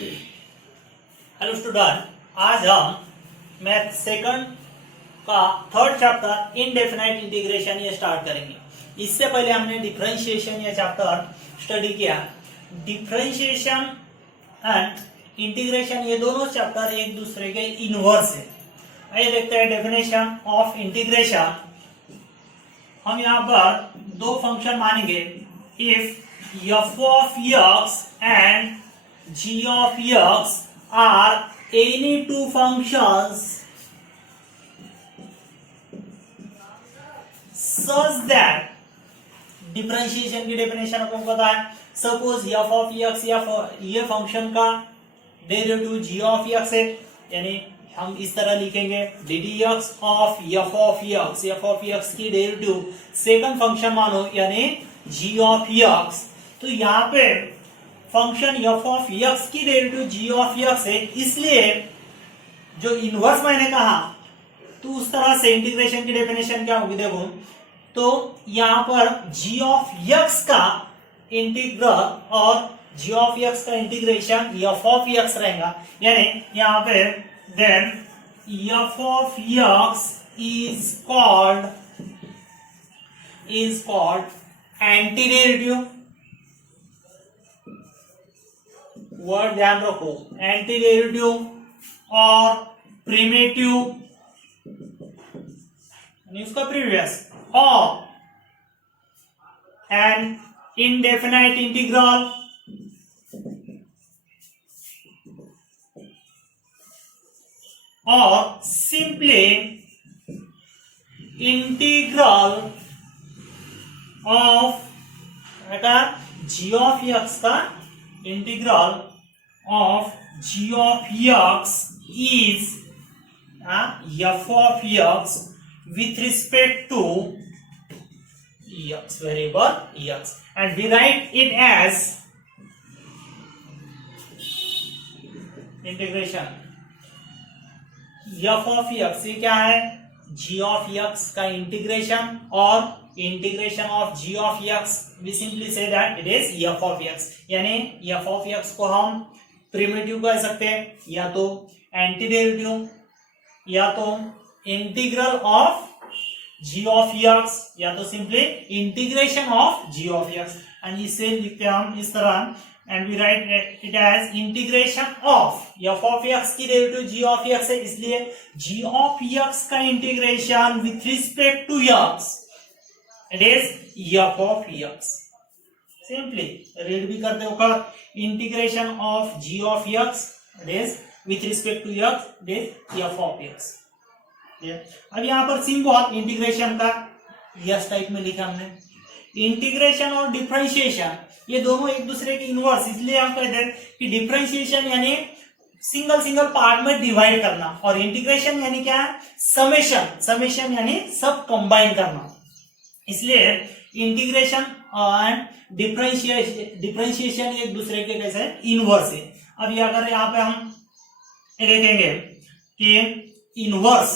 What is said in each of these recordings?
Hello student, आज हम math second का थर्ड चैप्टर इनडेफिनाइट इंटीग्रेशन ये स्टार्ट करेंगे। इससे पहले हमने डिफरेंशिएशन ये चैप्टर स्टडी किया। डिफरेंशिएशन एंड इंटीग्रेशन ये दोनों चैप्टर एक दूसरे के इनवर्स है। आइए देखते हैं डेफिनेशन ऑफ इंटीग्रेशन। हम यहाँ पर दो फंक्शन मानेंगे। If f of x and g of x are any two functions such that differentiation की डेफिनेशन आपको पता है। सपोज f of x या ये फंक्शन का डेरिवेटिव g of x है, यानी हम इस तरह लिखेंगे ddx of f of x की डेरिवेटिव सेकंड फंक्शन मानो यानी g of x। तो यहाँ पे फंक्शन f of x की डेरिवेटिव g of x है, इसलिए जो इनवर्स मैंने कहा तो उस तरह से इंटीग्रेशन की डेफिनेशन क्या होगी देखो। तो यहाँ पर g of x का इंटीग्रल और g of x का इंटीग्रेशन f of x रहेगा, यानी यहाँ पे then f of x is called antiderivative. Word ध्यान रखो, एंटीडेरिवेटिव और प्रिमिटिव उसका प्रीवियस और एन इनडेफिनाइट इंटीग्रल और simply integral of g of x का integral of g of x is f of x with respect to x variable x, and we write it as integration f of x। ये क्या है? g of x का integration और integration of g of x, we simply say that it is f of x। यानी f of x को हम primitive कह सकते हैं, या तो एंटीडेरिवेटिव, या तो integral of g of x, या तो simply integration of g of x। And इसे लिखते हैं हम इस तरह, and we write it as integration of f of x की डेरिवेटिव g of x है, इसलिए g of x का integration with respect to x it is f of x। Simply read भी करते हो कर, integration of g of x it is with respect to x it is f of x। अब यहाँ पर scene बहुत integration का यस टाइप में लिखा हमने। इंटीग्रेशन और डिफरेंशिएशन ये दोनों एक दूसरे के इनवर्स, इसलिए हम कहते हैं कि डिफरेंशिएशन यानी सिंगल पार्ट में डिवाइड करना, और इंटीग्रेशन यानी क्या है? समेशन यानी सब कंबाइन करना। इसलिए इंटीग्रेशन एंड डिफरेंशिएशन एक दूसरे के कैसे इनवर्स है। अब ये अगर यहाँ पे हम देखेंगे कि इनवर्स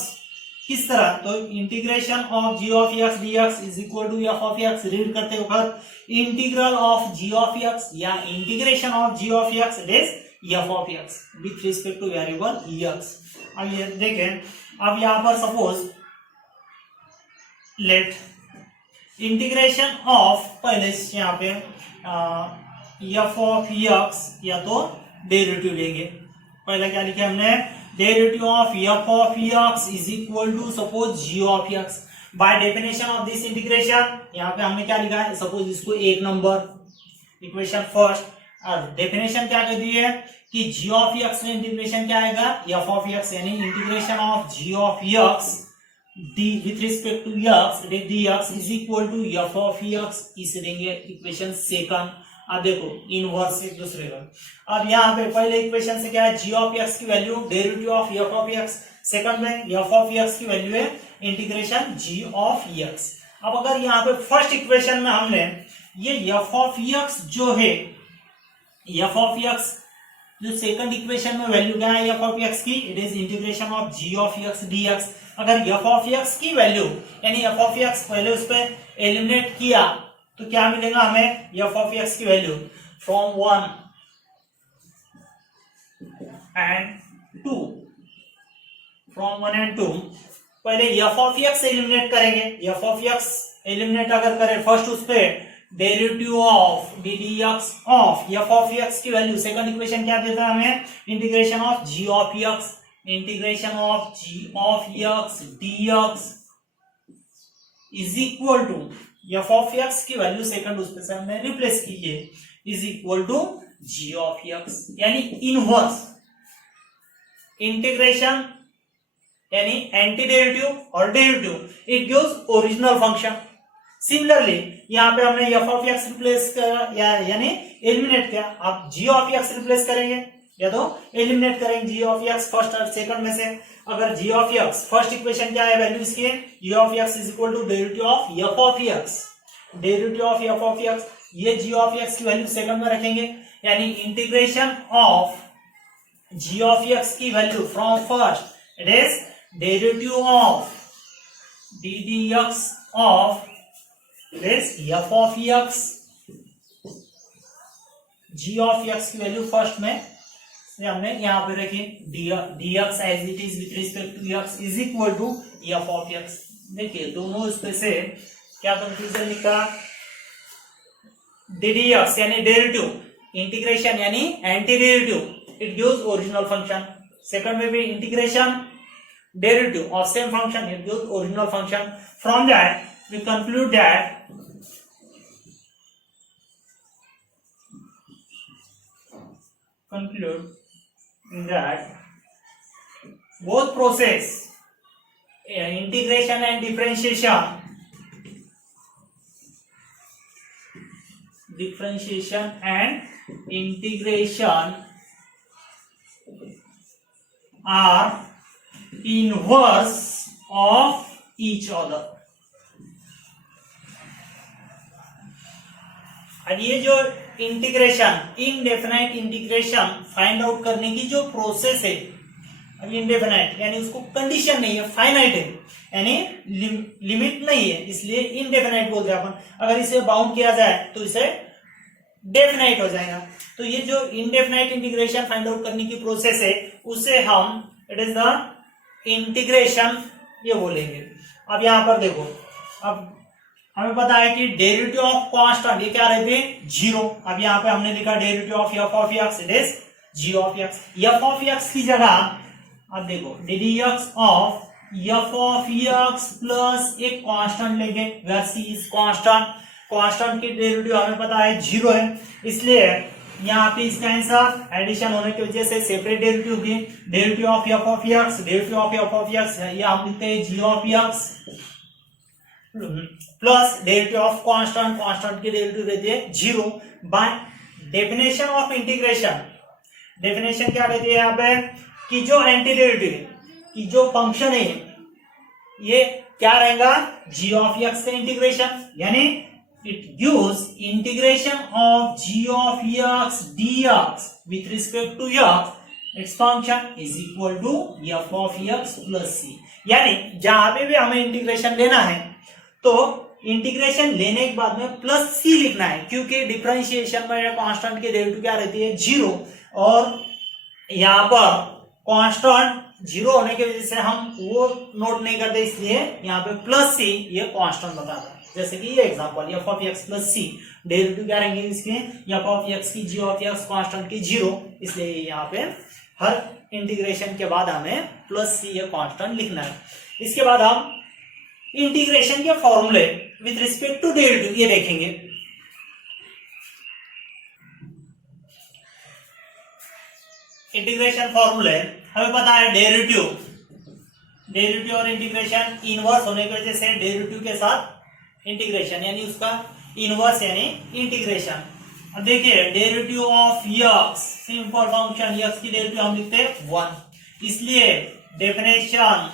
किस तरह, तो integration of g of x dx is equal to f of x। Read करते वक्त integral of g of x या integration of g of x it is f of x with respect to variable x। अब ये देखें, अब यहाँ पर suppose let integration of, पहले यहाँ पे f of x या तो डेरिवेटिव लेंगे। पहले क्या लिखे हमने? Derivative of f of x is equal to suppose g of x। By definition of this integration यहाँ पे हमने क्या लिखा है? सपोज इसको एक नंबर इक्वेशन फर्स्ट, और डेफिनेशन क्या कर दी है कि g of x में इंटीग्रेशन क्या आएगा? f of x, यानी integration of g of x d with respect to x dx is equal to f of x। इसे देंगे इक्वेशन सेकंड। अब देखो इनवर्स एक दूसरे का। अब यहाँ पे पहले इक्वेशन से क्या है? g of x की value derivative of f of x, second में f of x की वैल्यू है इंटीग्रेशन g of x। अब अगर यहाँ पे फर्स्ट इक्वेशन में हमने ये f of x जो है, f of x जो सेकंड इक्वेशन में वैल्यू क्या है f of x की? It is integration of g of x dx। अगर f of x की वैल्यू यानी f of x पहले उस पर एलिमिनेट किया तो क्या मिलेगा हमें? f of x की वैल्यू फ्रॉम 1 एंड 2, फ्रॉम 1 and 2, पहले एफ ऑफ एक्स एलिमिनेट करेंगे। एफ ऑफ एक्स एलिमिनेट अगर करें फर्स्ट उस पे derivative of d d x of f of x की वैल्यू, सेकंड इक्वेशन क्या देता है हमें, integration of g of x, integration of g of x d x is equal to f of x की value second उस पे से हमने रिप्लेस कीजिए, is equal to g of x, यानी इनवर्स इंटीग्रेशन यानी एंटी डेरिवेटिव और derivative, it gives original function. Similarly यहाँ पे हमने एफ ऑफ एक्स रिप्लेस किया यानी एलिमिनेट किया, आप जी ऑफ एक्स रिप्लेस करेंगे या तो एलिमिनेट करेंगे जी ऑफ एक्स फर्स्ट और सेकंड में से। अगर g of x first equation क्या है, वैल्यू इसकी g of x is equal to derivative of f of x, derivative of f of x, ये जी ऑफ एक्स की वैल्यू सेकंड में रखेंगे, यानी integration of g of x की value from first it is derivative of d d x of this f of x, g of x की value first में से हमने यहाँ पे रखी dx as it is with respect to x is equal to f of x। देखिए दोनों इसमें से क्या कंक्लूजन निकला, ddx यानी डेरिवेटिव, इंटीग्रेशन यानी anti derivative, it gives original function. Second में भी integration derivative of same function, it gives original function. From that we conclude that both process integration and differentiation and integration are inverse of each other। अब ये जो integration, indefinite integration find out करने की जो process है, अब indefinite यानी उसको कंडीशन नहीं है, फाइनाइट है यानी लिमिट नहीं है, इसलिए इनडेफिनाइट बोलते हैं अपन। अगर इसे बाउंड किया जाए तो इसे डेफिनाइट हो जाएगा। तो ये जो इनडेफिनाइट इंटीग्रेशन फाइंड आउट करने की प्रोसेस है उसे हम इट इज द इंटीग्रेशन ये बोलेंगे। अब यहां पर देखो, अब हमें पता है कि डेरिवेटिव ऑफ कांस्टेंट ये क्या रहते हैं, जीरो। अब यहाँ पे हमने लिखा derivative of f of x it is g of x. F of x की जगह अब देखो d d x of f of x plus एक कांस्टेंट लेंगे, where c is constant. Constant की डेरिवेटिव हमें पता है जीरो है, इसलिए यहाँ पे इसका आंसर एडिशन होने की वजह से सेपरेट डेरिवेटिव की derivative of f of x, derivative of f of x ये हम लिखते हैं g of x plus derivative of constant, constant की डेरिवेटिव रहती है zero. By definition of integration, definition क्या रहती है यहाँ पे कि जो एंटी डेरिवेटिव की जो फंक्शन है ये क्या रहेगा, जी ऑफ एक्स का इंटीग्रेशन, यानी it gives integration of g of x dx with respect to x it's function is equal to f of x plus c. यानी जहां पे भी हमें इंटीग्रेशन लेना है तो इंटीग्रेशन लेने के बाद में प्लस सी लिखना है, क्योंकि डिफरेंशिएशन में कांस्टेंट की डेरिवेटिव क्या रहती है जीरो, और यहाँ पर कांस्टेंट जीरो होने की वजह से हम वो नोट नहीं करते, इसलिए यहाँ पे प्लस सी ये कांस्टेंट बताता है। जैसे कि ये example f of x plus c, derivative क्या रहेंगे इसके, एफ ऑफ एक्स की जी ऑफ एक्स कांस्टेंट की जीरो, इसलिए यहाँ पे हर इंटीग्रेशन के बाद हमें प्लस सी ये कांस्टेंट लिखना है। इसके बाद हम इंटीग्रेशन के फॉर्मूले विथ रिस्पेक्ट टू डेरिवेटिव ये देखेंगे। इंटीग्रेशन फॉर्मूले हमें पता है डेरिवेटिव और इंटीग्रेशन इनवर्स होने की वजह से डेरिवेटिव के साथ इंटीग्रेशन यानी उसका इनवर्स यानी इंटीग्रेशन। अब देखिए derivative of x, simple function x की डेरिवेटिव हम लिखते हैं 1, इसलिए डेफिनेशन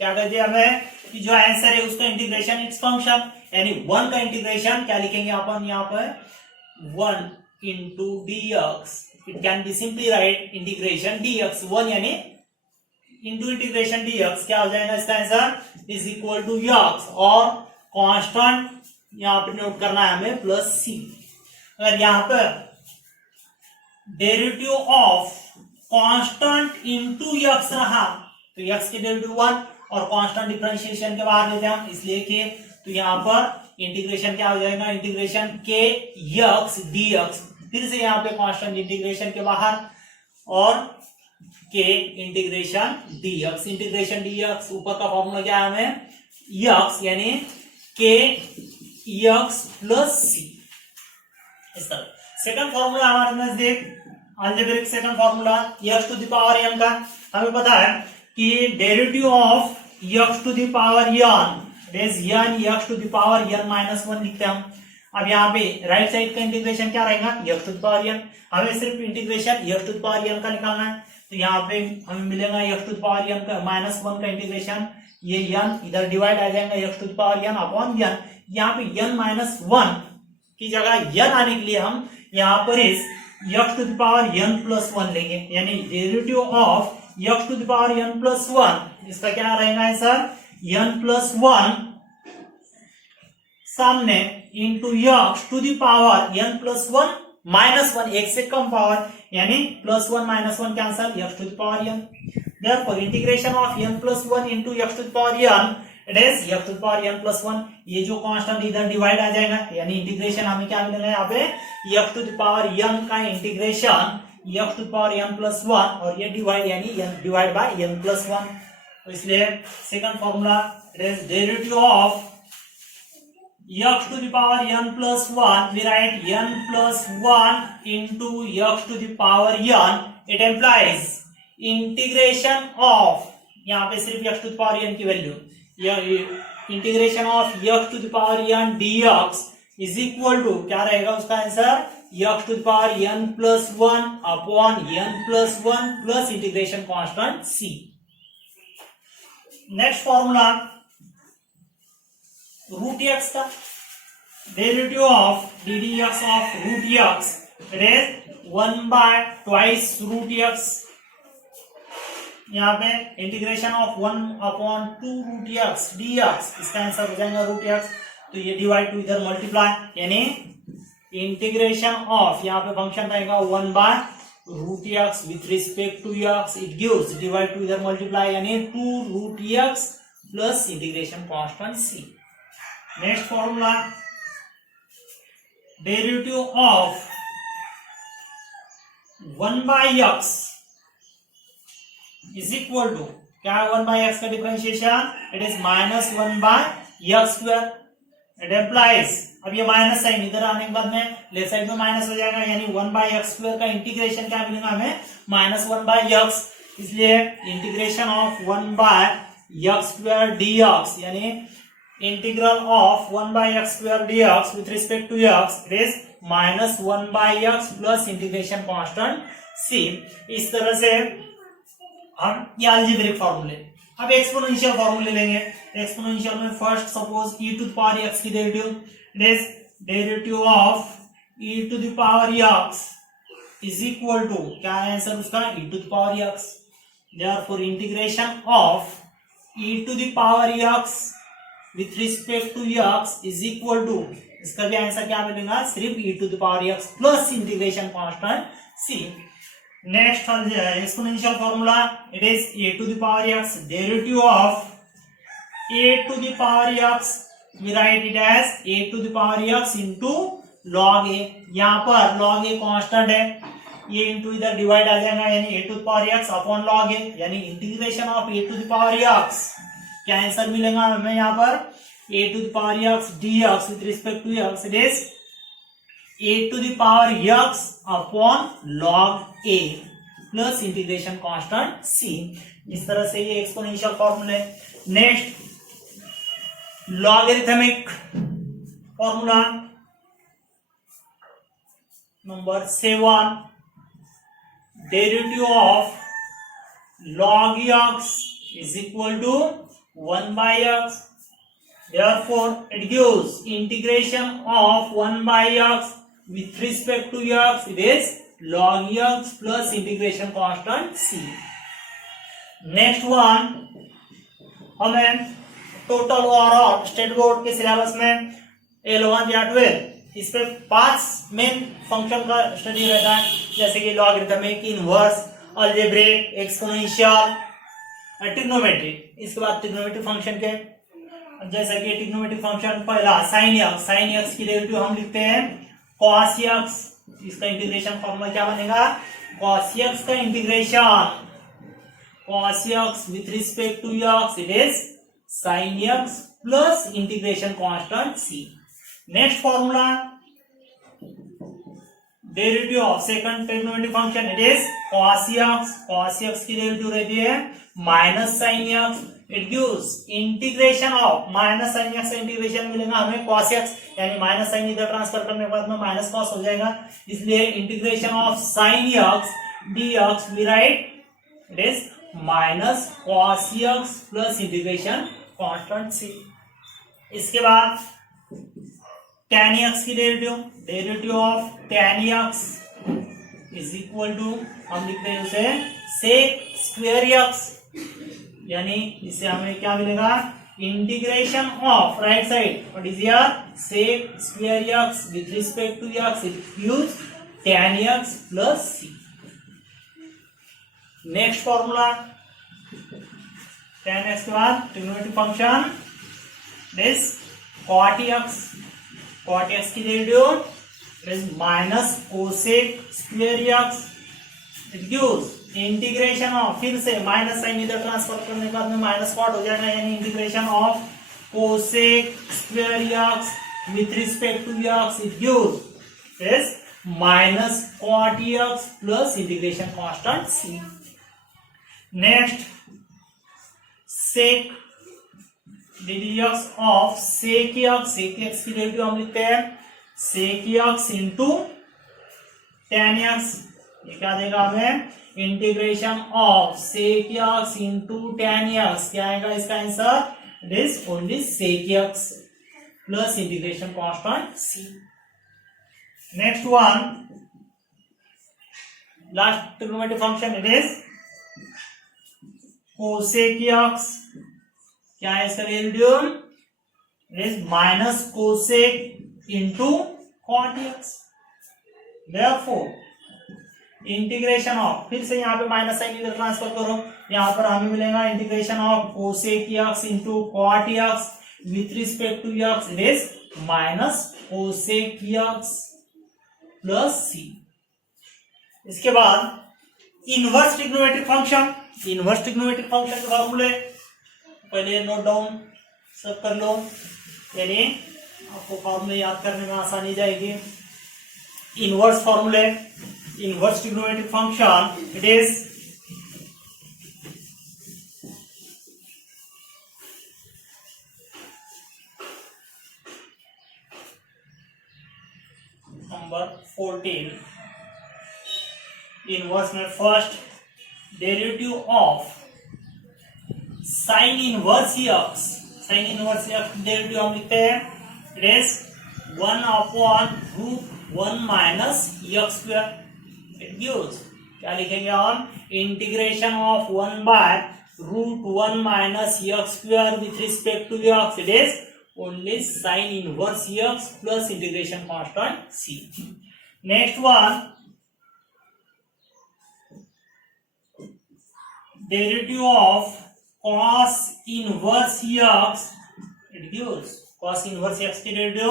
क्या कहते हैं हमें कि जो आंसर है उसका इंटीग्रेशन इट्स फंक्शन, यानी 1 का इंटीग्रेशन क्या लिखेंगे अपन यहाँ पर 1 into D x, it can be simply write integration D x 1 यानी इंटू इंटीग्रेशन डी एक्स क्या हो जाएगा इसका answer is equal to x, और कांस्टेंट यहाँ पे नोट करना है हमें प्लस सी। अगर यहाँ पर derivative of constant into x रहा तो x की डेरिवेटिव 1 और कांस्टेंट डिफरेंशिएशन के बाहर लेते हैं हम, इसलिए कि तो यहां पर इंटीग्रेशन क्या हो जाएगा, इंटीग्रेशन के x dx, फिर से यहाँ पे कांस्टेंट इंटीग्रेशन के बाहर और के इंटीग्रेशन dx, इंटीग्रेशन dx ऊपर का फॉर्मूला क्या है हमें x यानी के x प्लस सी। इस तरह सेकंड फॉर्मूला हमारे नजदीक algebraic second formula x to the power m का हमें पता है कि derivative of x to the power n is n x to the power n minus 1 लिखते हैं हम। अब यहाँ पे राइट साइड का इंटीग्रेशन क्या रहेगा x to the power n, हमें सिर्फ integration x to the power n का निकालना है, तो यहाँ पे हमें मिलेगा x to the power n का माइनस 1 का इंटीग्रेशन, ये n इधर डिवाइड आ जाएगा x to the power n upon n, यहाँ पे n माइनस 1 की जगह n आने के लिए हम यहाँ पर इस x to the power n plus 1 लेंगे, यानी derivative of x to the power n plus 1, इसका क्या रहेगा आंसर n प्लस 1 सामने into x to the power n plus 1 minus 1, एक से कम पावर यानी plus 1 minus 1 cancel x to the power n, therefore integration of n plus 1 into x to the power n it is x to the power n plus 1, ये जो constant इधर divide आ जाएगा यानी इंटीग्रेशन हमें क्या मिलेगा यहाँ पे x to the power n का integration x to the power n plus 1 और ये डिवाइड यानी n divide by n plus 1, तो इसलिए second formula it is derivative of x to the power n plus 1, we write n plus 1 into x to the power n, it implies integration of, यहाँ पे सिर्फ x to the power n की value, integration of x to the power n dx is equal to क्या रहेगा उसका answer x to the power n plus 1 upon n plus 1 plus integration constant c। Next formula root x का derivative of d d x of root x it is 1 by twice root x, यहाँ पे integration of 1 upon 2 root x dx, इसका answer हो जाएगा root x, तो ये divide to इधर multiply यानी इंटीग्रेशन ऑफ यहाँ पे फंक्शन रहेगा 1 bye root x with respect to x, it gives divide to इधर मल्टीप्लाई यानी 2 root x plus integration constant c। Next formula derivative of 1 by x is equal to क्या है 1 by x का differentiation it is minus 1 by x square, it implies, अब ये minus sine इधर आने के बाद में लेफ्ट साइड में माइनस हो जाएगा यानी 1 बाय x स्क्वायर का इंटीग्रेशन क्या मिलेगा हमें माइनस 1 बाय x, इसलिए integration of 1 by x square dx यानी integral of 1 by x square dx with respect to x it is minus 1 by x plus integration constant c। इस तरह से हम ये अलजेब्रिक फॉर्मूले, अब एक्सपोनेंशियल फॉर्मूले लेंगे। एक्सपोनेंशियल में first suppose e to the power x की derivative it is derivative of e to the power x is equal to क्या है आंसर उसका e to the power x, therefore integration of e to the power x with respect to x is equal to, इसका भी answer क्या मिलेगा सिर्फ e to the power x plus integration constant c। Next exponential formula it is a to the power x, derivative of a to the power x we write it as a to the power x into log a, यहाँ पर log a constant है, ये into इधर divide आ जाएगा यानी a to the power x upon log a यानी integration of a to the power x, क्या आंसर मिलेगा हमें यहाँ पर a to the power x dx with respect to x it is a to the power x upon log a plus integration constant c। इस तरह से ये exponential फॉर्मूले। Next logarithmic formula number 7, derivative of log x is equal to 1 by x, therefore it gives integration of 1 by x with respect to x it is log x plus integration constant c। Next one हमें total overall state board के syllabus में L1 या 12 इस पे 5 main function का study रहता है, जैसे कि logarithmic, inverse algebraic, exponential, trigonometric. इसके बाद ट्रिग्नोमेट्रिक फंक्शन के जैसा कि ट्रिग्नोमेट्रिक फंक्शन पहला साइन एक्स की डेरिवेटिव हम लिखते हैं cos x। इसका इंटीग्रेशन फॉर्मूला क्या बनेगा? cos x का integration cos x with respect to x it is sin x plus integration constant c। Next formula derivative of second trigonometric function it is cos x की derivative रहती है minus sin x। It gives integration of minus sin x का integration मिलेगा हमें cos x, यानी minus sine इधर transfer करने के बाद में माइनस कॉस हो जाएगा, इसलिए integration of sin x dx we write it is minus cos x plus integration constant c। इसके बाद tan x की derivative of tan x is equal to हम लिखते हैं उसे sec स्क्वायर x, यानी इससे हमें क्या मिलेगा? Integration of right side what is here sec square x with respect to x it gives tan x plus c। Next formula tan x के बाद trigonometric function this cot x की derivative is minus cosec square x it gives integration of, फिर से minus sine इधर transfer करने के बाद में माइनस कॉट हो जाएगा, यानी integration of cosec square x with respect to x it gives is minus cot x plus integration constant c। Next sec dx of sec x की डेरिवेटिव हम लिखते हैं sec x into tan x। ये क्या देगा हमें? Integration of sec x into tan x। क्या आएगा इसका answer? It is only sec x plus integration constant c। Next one last trigonometric function it is cosec x। क्या है इसका derivative? It is minus cosec into cot x। Therefore integration of, फिर से यहाँ पे माइनस साइन इधर transfer करो, यहाँ पर हमें मिलेगा integration of cosec x into cot x with respect to x it is minus cosec x plus c। इसके बाद इनवर्स ट्रिग्नोमेट्रिक फंक्शन के फॉर्मूले पहले नोट डाउन सब कर लो, यानी आपको फॉर्मूले याद करने में आसानी जाएगी। इनवर्स फॉर्मूले inverse trigonometric function it is number 14। Inverse में first derivative of sin inverse x derivative हम लिखते हैं it is 1 upon √1 minus x square. It gives क्या लिखेंगे हम? Integration of 1 by √1 minus x square with respect to x it is only sin inverse x plus integration constant c। Next one derivative of cos inverse x it gives cos inverse x की derivative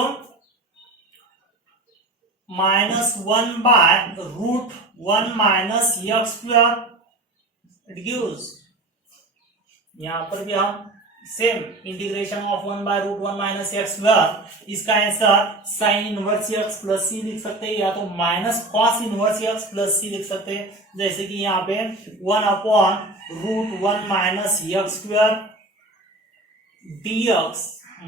-1 by √1 minus x square it gives, यहां पर भी हम same integration of 1 by √1 minus x square, इसका answer sin inverse x plus c लिख सकते हैं, या तो minus cos inverse x plus c लिख सकते हैं, जैसे कि यहाँ पे 1 upon √1 minus x square dx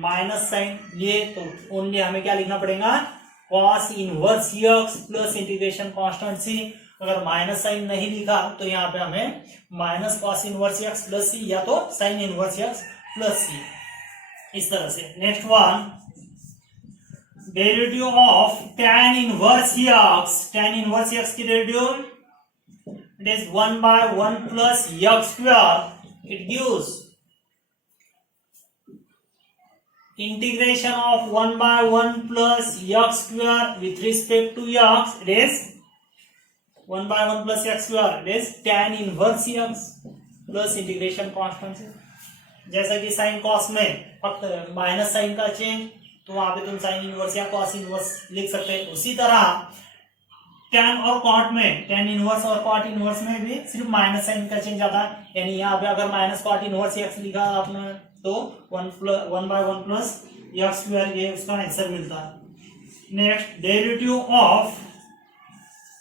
minus sine, ये तो ओनली हमें क्या लिखना पड़ेगा? cos inverse x plus integration constant c। अगर माइनस साइन नहीं लिखा तो यहाँ पे हमें minus cos inverse x plus c या तो sin inverse x plus c, इस तरह से। Next one derivative of tan inverse x की derivative it is 1 by 1 plus x square it gives integration of 1 by 1 plus x square with respect to x it is 1 by 1 plus x square it is tan inverse x plus integration constant से, जैसा कि sine cos में फक्त minus sign का change, तो वहां पे तुम साइन इनवर्स या कॉस इनवर्स लिख सकते हैं। उसी तरह टैन और कॉट में, टैन इनवर्स और कॉट इनवर्स में भी सिर्फ माइनस साइन का चेंज आता है। यानी यहाँ पे अगर माइनस कॉट इनवर्स एक्स लिखा आपने तो 1 by 1 plus एक्स स्क्वायर, ये उसका आंसर मिलता है। Next, derivative of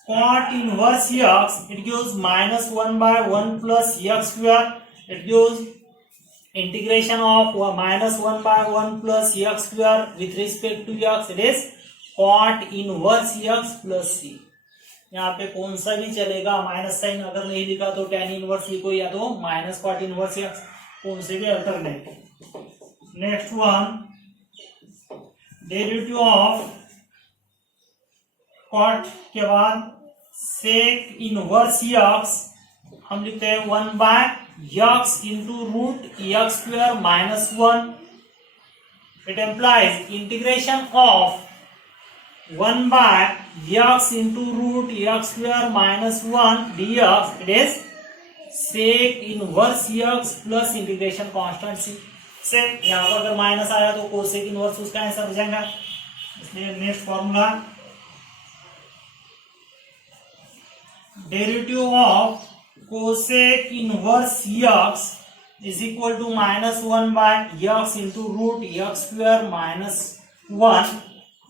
cot inverse x, it gives minus 1 by 1 plus x square, it gives integration of minus 1 by 1 plus x square with respect to x, it is cot inverse x plus c। यहाँ पे कौन सा भी चलेगा, minus sine अगर नहीं लिखा तो tan इनवर्स लिखो या तो माइनस cot इनवर्स x, कौन से भी alternate. Next one, derivative of cot के बाद sec इनवर्स x हम लिखते हैं 1 by x into root x square minus 1। It implies integration of 1 by x into root x square minus 1 dx, it is sec inverse x plus integration constant c से। यहाँ पर अगर minus आया तो cosec inverse उसका answer हो जाएगा। इसलिए next formula, derivative of cosec inverse x is equal to minus 1 by x into root x square minus 1।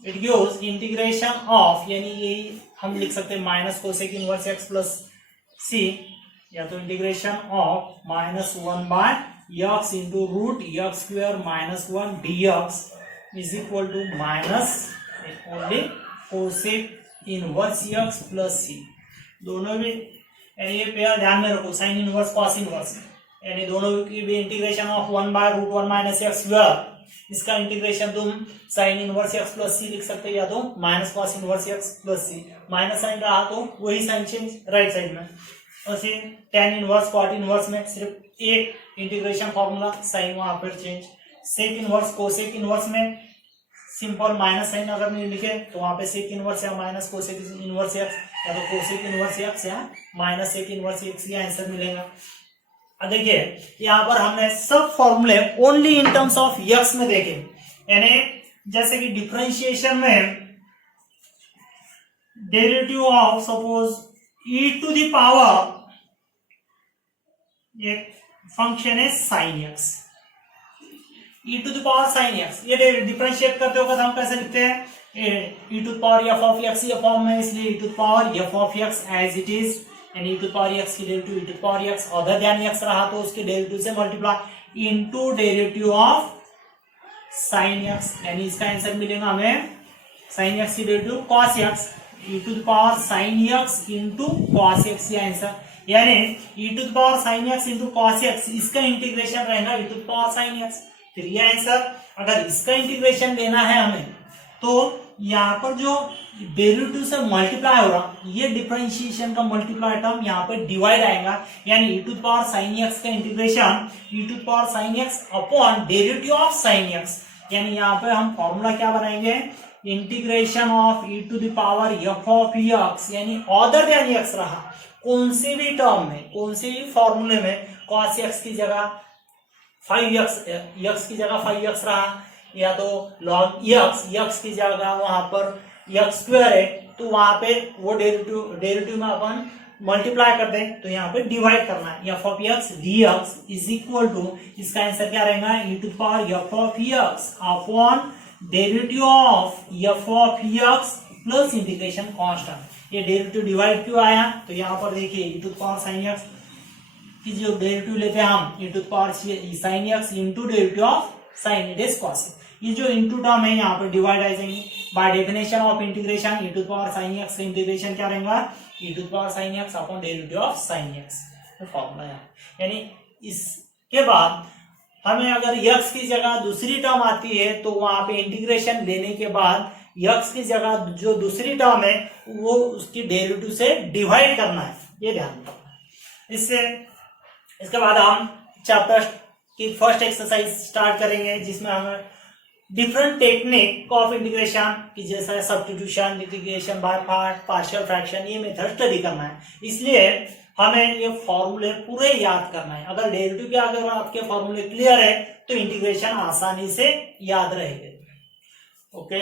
It gives integration of, यानी यही हम लिख सकते हैं minus cosec inverse x plus c, या तो integration of minus 1 by x into root x square minus 1 dx is equal to minus only cosec inverse x plus c। दोनों भी यानी ये पेयर ध्यान में रखो, साइन इनवर्स कॉस इनवर्स, यानी दोनों की भी integration of 1 by root 1 minus x square, इसका इंटीग्रेशन तुम sine inverse x plus c लिख सकते हो या तो minus cos inverse x plus c. Minus sine रहा तो वही साइन चेंज राइट साइड में। और फिर टेन इनवर्स कॉट इनवर्स में सिर्फ एक इंटीग्रेशन फॉर्मूला, साइन वहां पर change. Sec inverse cosec inverse में सिंपल माइनस साइन अगर नहीं लिखे तो वहां पे सेक इनवर्स या माइनस कोसेक इनवर्स एक्स, या तो कोसेक इनवर्स एक्स या माइनस सेक इनवर्स एक्स का आंसर मिलेगा। अब देखिए यहाँ पर हमने सब फॉर्मूले only in terms of x में देखे, यानी जैसे कि डिफरेंशिएशन में derivative of suppose e to the power, ये फंक्शन है sine x, e to the power sine x, ये डिफरेंशिएट करते हो हम कैसे लिखते हैं, e to the power f of x ये फॉर्म में, इसलिए e to the power f of x as it is, यानी e to the power x की derivative e to the power x other than x रहा तो उसके derivative से multiply into derivative of sine x, यानी इसका answer मिलेगा हमें साइन x की derivative cos x, e to the power sine x into cos x ये आंसर, यानी e to the power sine x into cos x, इसका integration रहेगा e to the power sine x। फिर ये answer, अगर इसका integration लेना है हमें तो यहाँ पर जो डेरिवेटिव से मल्टीप्लाई हो रहा, ये डिफरेंशिएशन का मल्टीप्लाई टर्म यहाँ पे डिवाइड आएगा, यानी e to the power sine x का integration e to the power sine x upon derivative of sine x, यानी यहाँ पे हम फॉर्मूला क्या बनाएंगे, integration of e to the power f of x, यानी अदर देन x रहा कौन से भी टर्म में, कौन से भी फॉर्मूले में cos x की जगह 5x, x की जगह 5x रहा, या तो log x की जगह वहां पर x स्क्वायर है, तो वहां पे वो डेरिवेटिव में अपन मल्टीप्लाई कर दें तो यहाँ पे डिवाइड करना है, f of x dx is equal to, इसका आंसर क्या रहेगा, e to the power f of x upon derivative of f of x plus integration constant. ये डेरिवेटिव डिवाइड क्यों आया, तो यहाँ पर देखिए e to the power sine x की जो डेरिवेटिव लेते हैं हम e to the power sine x into derivative of sine it is cos, ये जो इनटू टर्म है यहाँ पर डिवाइड आ जाएंगे। By definition of integration e to the power sine x का इंटीग्रेशन क्या रहेगा, e to the power sine x upon derivative of sine x, formula है। यानी इसके बाद हमें अगर x की जगह दूसरी टर्म आती है तो वहां पे इंटीग्रेशन लेने के बाद x की जगह जो दूसरी टर्म है वो उसकी डेरिवेटिव से डिवाइड करना है, ये ध्यान रखना। इसके बाद हम चैप्टर की फर्स्ट एक्सरसाइज स्टार्ट करेंगे, जिसमें हमें डिफरेंट टेक्निक ऑफ इंटीग्रेशन की जैसा substitution, integration by part, partial fraction, ये मेथड स्टडी करना है। इसलिए हमें ये फॉर्मूले पूरे याद करना है। अगर डेरिवेटिव के अगर आपके फॉर्मूले क्लियर है तो इंटीग्रेशन आसानी से याद रहेंगे। ओके।